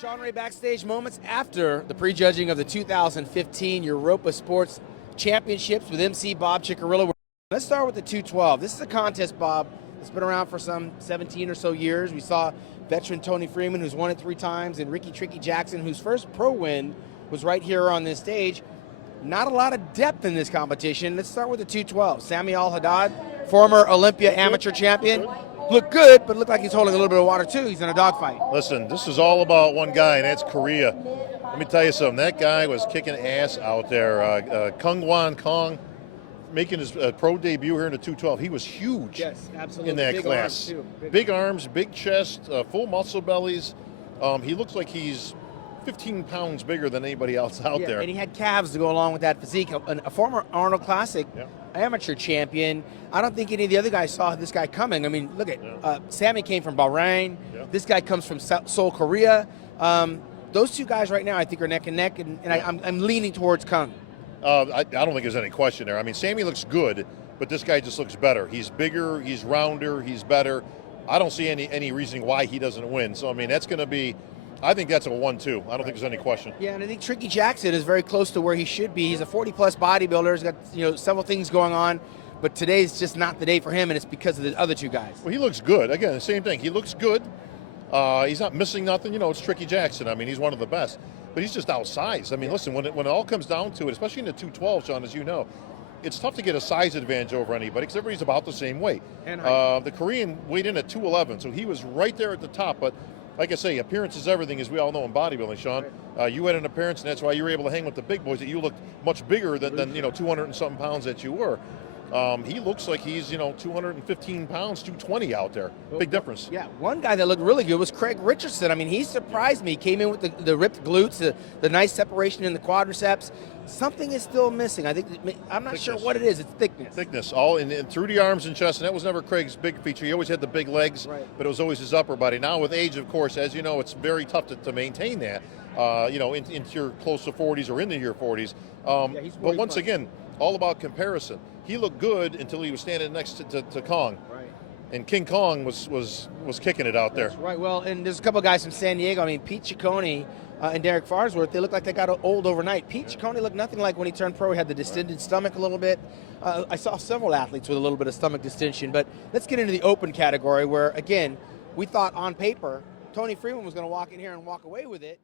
Shawn Ray backstage moments after the prejudging of the 2015 Europa Sports Championships with MC Bob Cicherillo. Let's start with the 212. This is a contest, Bob, that's been around for some 17 or so years. We saw veteran Tony Freeman, who's won it 3 times, and Ricky Tricky Jackson, whose first pro win was right here on this stage. Not a lot of depth in this competition. Let's start with the 212. Sami Al Haddad, former Olympia amateur champion. Looked good, but looked like he's holding a little bit of water too. He's in a dogfight. Listen, this is all about one guy, and that's Korea. Let me tell you something. That guy was kicking ass out there. Kang Kyung Won, making his pro debut here in the 212. He was huge. Yes, absolutely. In that big class. Arms too. Big arms, big chest, full muscle bellies. He looks like he's 15 pounds bigger than anybody else out there. And he had calves to go along with that physique. A former Arnold Classic amateur champion. I don't think any of the other guys saw this guy coming. I mean, look at Sami came from Bahrain. This guy comes from Seoul, Korea. Those two guys right now, I think, are neck and neck, and I'm leaning towards Kang. I don't think there's any question there. I mean, Sami looks good, but this guy just looks better. He's bigger, he's rounder, he's better. I don't see any reason why he doesn't win. So, I mean, that's going to be, I think that's a 1-2. I don't think there's any question. Yeah, and I think Tricky Jackson is very close to where he should be. He's a 40-plus bodybuilder. He's got several things going on, but today's just not the day for him, and it's because of the other two guys. Well, he looks good. Again, the same thing. He looks good. He's not missing nothing. It's Tricky Jackson. I mean, he's one of the best, but he's just outsized. I mean, listen, when it all comes down to it, especially in the 212, Shawn, as you know, it's tough to get a size advantage over anybody because everybody's about the same weight. The Korean weighed in at 211, so he was right there at the top, but like I say, appearance is everything, as we all know in bodybuilding, Shawn. You had an appearance, and that's why you were able to hang with the big boys, that you looked much bigger than 200 and something pounds that you were. He looks like he's 215 pounds, 220 out there. Big difference. Yeah, one guy that looked really good was Craig Richardson. I mean, he surprised me. Came in with the ripped glutes, the nice separation in the quadriceps. Something is still missing. I think I'm not sure what it is. It's thickness. Thickness, all in through the arms and chest, and that was never Craig's big feature. He always had the big legs, but it was always his upper body. Now with age, of course, as you know, it's very tough to maintain that. Into your close to 40s or into your 40s. But once again, all about comparison. He looked good until he was standing next to Kang. And King Kong was kicking it out there. That's right. Well, and there's a couple of guys from San Diego. I mean, Pete Ciccone and Derek Farnsworth, they look like they got old overnight. Pete Ciccone looked nothing like when he turned pro. He had the distended stomach a little bit. I saw several athletes with a little bit of stomach distension. But let's get into the open category where, again, we thought on paper Tony Freeman was going to walk in here and walk away with it.